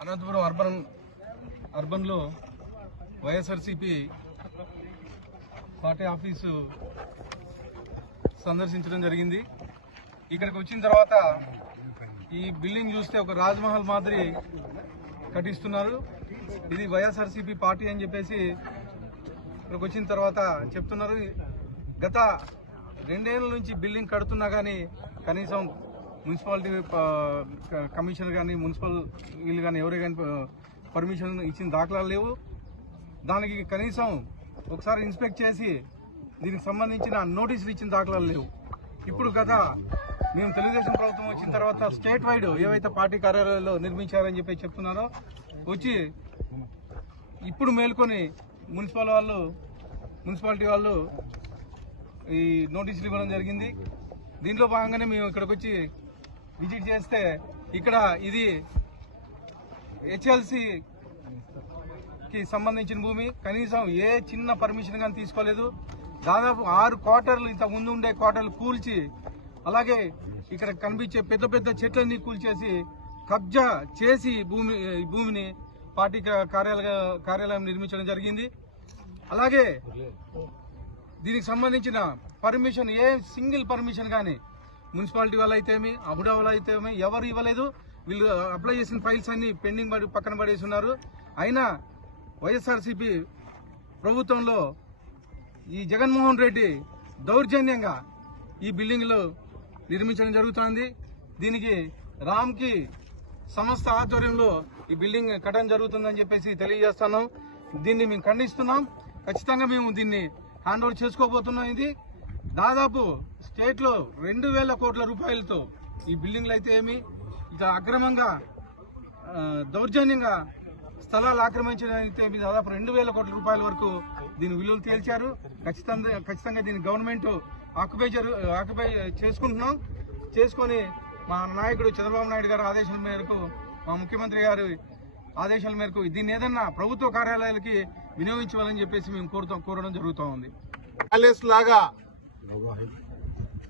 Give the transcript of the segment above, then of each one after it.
Anantapuram urban అర్బన్లో YSRCP party office సందర్శించడం జరిగింది. ఇక్కడికి వచ్చిన తర్వాత ఈ బిల్డింగ్ చూస్తే ఒక రాజ్మహల్ మాదిరి కట్టిస్తున్నారు. ఇది వైఎస్ఆర్సీపీ పార్టీ అని చెప్పేసి ఇక్కడికి వచ్చిన తర్వాత చెప్తున్నారు. గత రెండేళ్ళ నుంచి బిల్డింగ్ కడుతున్నా కానీ కనీసం మున్సిపాలిటీ కమిషనర్ కానీ మున్సిపల్ వీళ్ళు కానీ ఎవరే కానీ పర్మిషన్ ఇచ్చిన దాఖలాలు లేవు. దానికి కనీసం ఒకసారి ఇన్స్పెక్ట్ చేసి దీనికి సంబంధించిన నోటీసులు ఇచ్చిన దాఖలాలు లేవు. ఇప్పుడు గత మేము తెలుగుదేశం ప్రభుత్వం వచ్చిన తర్వాత స్టేట్ వైడ్ ఏవైతే పార్టీ కార్యాలయాల్లో నిర్మించారని చెప్పి చెప్తున్నారో వచ్చి ఇప్పుడు మేల్కొని మున్సిపల్ వాళ్ళు మున్సిపాలిటీ వాళ్ళు ఈ నోటీసులు ఇవ్వడం జరిగింది. దీంట్లో భాగంగానే మేము ఇక్కడికి వచ్చి విజిట్ చేస్తే ఇక్కడ ఇది హెచ్ఎల్సి కి సంబంధించిన భూమి. కనీసం ఏ చిన్న పర్మిషన్ కానీ తీసుకోలేదు. దాదాపు ఆరు క్వార్టర్లు ఇంత ముందు ఉండే క్వార్టర్లు కూల్చి అలాగే ఇక్కడ కనిపించే పెద్ద పెద్ద చెట్లన్నీ కూల్చేసి కబ్జా చేసి భూమి భూమిని పార్టీ కార్యాలయ కార్యాలయం నిర్మించడం జరిగింది. అలాగే దీనికి సంబంధించిన పర్మిషన్ ఏ సింగిల్ పర్మిషన్ కానీ మున్సిపాలిటీ వాళ్ళు అయితేమి అబుడా వాళ్ళు అయితేమి ఎవరు ఇవ్వలేదు. వీళ్ళు అప్లై చేసిన ఫైల్స్ అన్ని పెండింగ్ పడి పక్కన పడేసి ఉన్నారు అయినా వైఎస్ఆర్సీపీ ప్రభుత్వంలో ఈ జగన్మోహన్ రెడ్డి దౌర్జన్యంగా ఈ బిల్డింగ్లు నిర్మించడం జరుగుతోంది. దీనికి రామ్కి సంస్థ ఆధ్వర్యంలో ఈ బిల్డింగ్ కట్టడం జరుగుతుందని చెప్పేసి తెలియజేస్తున్నాం. దీన్ని మేము ఖండిస్తున్నాం. ఖచ్చితంగా మేము దీన్ని హ్యాండ్ ఓవర్ చేసుకోబోతున్నాం ఇది. దాదాపు స్టేట్లో రెండు వేల కోట్ల రూపాయలతో ఈ బిల్డింగ్లు అయితే ఏమి? ఇక అక్రమంగా దౌర్జన్యంగా స్థలాలు ఆక్రమించడానికి మీ దాదాపు రెండు వేల కోట్ల రూపాయల వరకు దీని విలువలు తేల్చారు. ఖచ్చితంగా ఖచ్చితంగా దీన్ని గవర్నమెంట్ ఆక్యుపై ఆక్యుపై చేసుకుంటున్నాం. చేసుకొని మా నాయకుడు చంద్రబాబు నాయుడు గారి ఆదేశాల మేరకు మా ముఖ్యమంత్రి గారి ఆదేశాల మేరకు దీన్ని ఏదన్నా ప్రభుత్వ కార్యాలయాలకి వినియోగించాలని చెప్పేసి మేము కోరుతాం కోరడం జరుగుతూ ఉంది. లాగా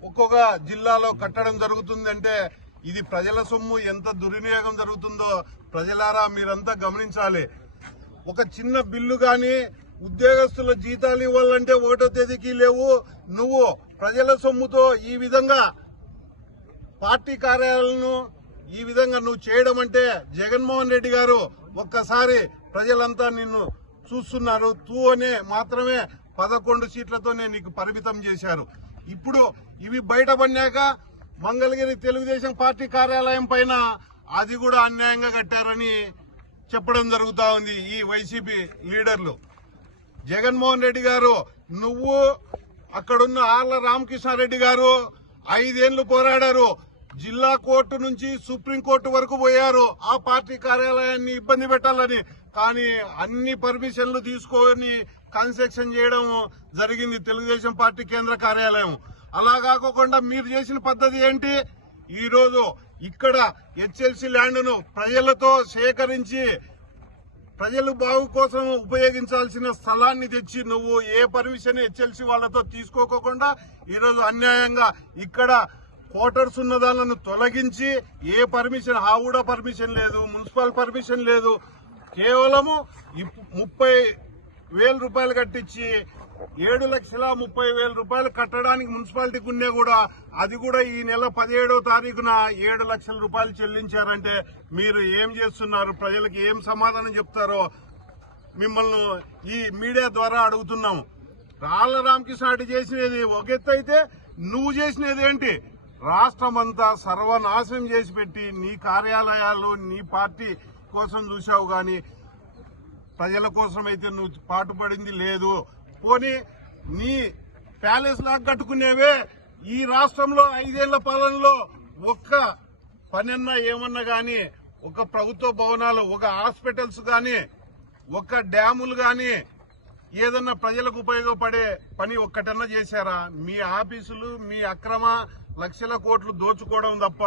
ఒక్కొక్క జిల్లాలో కట్టడం జరుగుతుందంటే ఇది ప్రజల సొమ్ము ఎంత దుర్వినియోగం జరుగుతుందో ప్రజలారా మీరంతా గమనించాలి. ఒక చిన్న బిల్లు గాని ఉద్యోగస్తుల జీతాలు ఇవ్వాలంటే ఒకటో తేదీకి లేవు. నువ్వు ప్రజల సొమ్ముతో ఈ విధంగా పార్టీ కార్యాలయాలను ఈ విధంగా నువ్వు చేయడం అంటే జగన్మోహన్ రెడ్డి గారు ఒక్కసారి ప్రజలంతా నిన్ను చూస్తున్నారు. తూ అనే మాత్రమే పదకొండు సీట్లతోనే నీకు పరిమితం చేశారు. ఇప్పుడు ఇవి బయటపడినాక మంగళగిరి తెలుగుదేశం పార్టీ కార్యాలయం పైన అది కూడా అన్యాయంగా కట్టారని చెప్పడం జరుగుతా ఉంది ఈ వైసీపీ లీడర్లు. జగన్మోహన్ రెడ్డి గారు నువ్వు అక్కడున్న ఆర్ల రామకృష్ణారెడ్డి గారు ఐదేళ్ళు పోరాడారు. జిల్లా కోర్టు నుంచి సుప్రీంకోర్టు వరకు పోయారు. ఆ పార్టీ కార్యాలయాన్ని ఇబ్బంది పెట్టాలని కానీ అన్ని పర్మిషన్లు తీసుకొని కన్స్ట్రక్షన్ చేయడం జరిగింది తెలుగుదేశం పార్టీ కేంద్ర కార్యాలయం. అలా కాకుండా మీరు చేసిన పద్ధతి ఏంటి? ఈరోజు ఇక్కడ హెచ్ఎల్సి ల్యాండ్ను ప్రజలతో సేకరించి ప్రజలు బాగు కోసం ఉపయోగించాల్సిన స్థలాన్ని తెచ్చి నువ్వు ఏ పర్మిషన్ హెచ్ఎల్సి వాళ్ళతో తీసుకోకుండా ఈరోజు అన్యాయంగా ఇక్కడ క్వార్టర్స్ ఉన్న దానిలను తొలగించి ఏ పర్మిషన్ హావుడా పర్మిషన్ లేదు మున్సిపల్ పర్మిషన్ లేదు. కేవలము ఇప్- ముప్పై వేల రూపాయలు కట్టించి ఏడు లక్షల ముప్పై వేల రూపాయలు కట్టడానికి మున్సిపాలిటీకి ఉన్నా కూడా అది కూడా ఈ నెల పదిహేడో తారీఖున ఏడు లక్షల రూపాయలు చెల్లించారంటే మీరు ఏం చేస్తున్నారు? ప్రజలకు ఏం సమాధానం చెప్తారో మిమ్మల్ని ఈ మీడియా ద్వారా అడుగుతున్నాము. రాళ్ళ రామకృష్ణ చేసినది ఒక ఎత్తు అయితే నువ్వు చేసినది ఏంటి? రాష్ట్రమంతా సర్వనాశనం చేసి పెట్టి నీ కార్యాలయాలు నీ పార్టీ కోసం చూసావు కానీ ప్రజల కోసం అయితే నువ్వు పాటుపడింది లేదు. పోనీ నీ ప్యాలెస్ లాగా కట్టుకునేవే ఈ రాష్ట్రంలో ఐదేళ్ళ పాలనలో ఒక్క పనన్నా ఏమన్నా గాని ఒక ప్రభుత్వ భవనాలు ఒక హాస్పిటల్స్ గాని ఒక డ్యాములు గాని ఏదన్నా ప్రజలకు ఉపయోగపడే పని ఒక్కటన్నా చేశారా? మీ ఆఫీసులు మీ అక్రమ లక్షల కోట్లు దోచుకోవడం తప్ప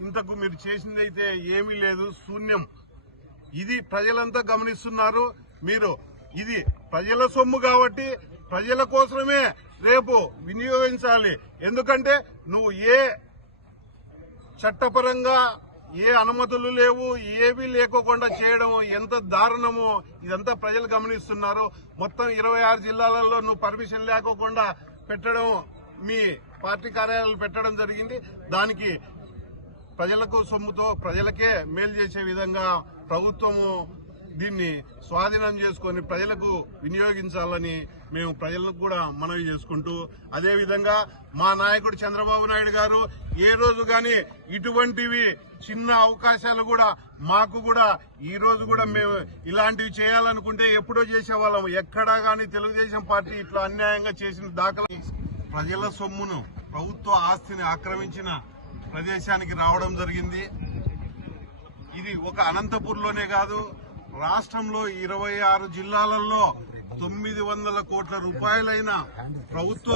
ఇంతకు మీరు చేసిందైతే ఏమీ లేదు. శూన్యం. ఇది ప్రజలంతా గమనిస్తున్నారు. మీరు ఇది ప్రజల సొమ్ము కాబట్టి ప్రజల కోసమే రేపు వినియోగించాలి. ఎందుకంటే నువ్వు ఏ చట్టపరంగా ఏ అనుమతులు లేవు ఏవి లేకోకుండా చేయడం ఎంత దారుణమో ఇదంతా ప్రజలు గమనిస్తున్నారు. మొత్తం ఇరవై ఆరు జిల్లాలలో నువ్వు పర్మిషన్ లేకోకుండా పెట్టడం మీ పార్టీ కార్యాలయాలు పెట్టడం జరిగింది. దానికి ప్రజలకు సొమ్ముతో ప్రజలకే మేలు చేసే విధంగా ప్రభుత్వము దీన్ని స్వాధీనం చేసుకొని ప్రజలకు వినియోగించాలని మేము ప్రజలకు కూడా మనవి చేసుకుంటూ అదేవిధంగా మా నాయకుడు చంద్రబాబు నాయుడు గారు ఏ రోజు కానీ ఇటువంటివి చిన్న అవకాశాలు కూడా మాకు కూడా ఈ రోజు కూడా మేము ఇలాంటివి చేయాలనుకుంటే ఎప్పుడో చేసేవాళ్ళం ఎక్కడా కానీ తెలుగుదేశం పార్టీ ఇట్లా అన్యాయంగా చేసిన దాఖలు ప్రజల సొమ్మును ప్రభుత్వ ఆస్తిని ఆక్రమించిన ప్రదేశానికి రావడం జరిగింది. ఇది ఒక అనంతపూర్లోనే కాదు రాష్ట్రంలో ఇరవై ఆరు జిల్లాలలో తొమ్మిది వందల కోట్ల రూపాయలైన ప్రభుత్వ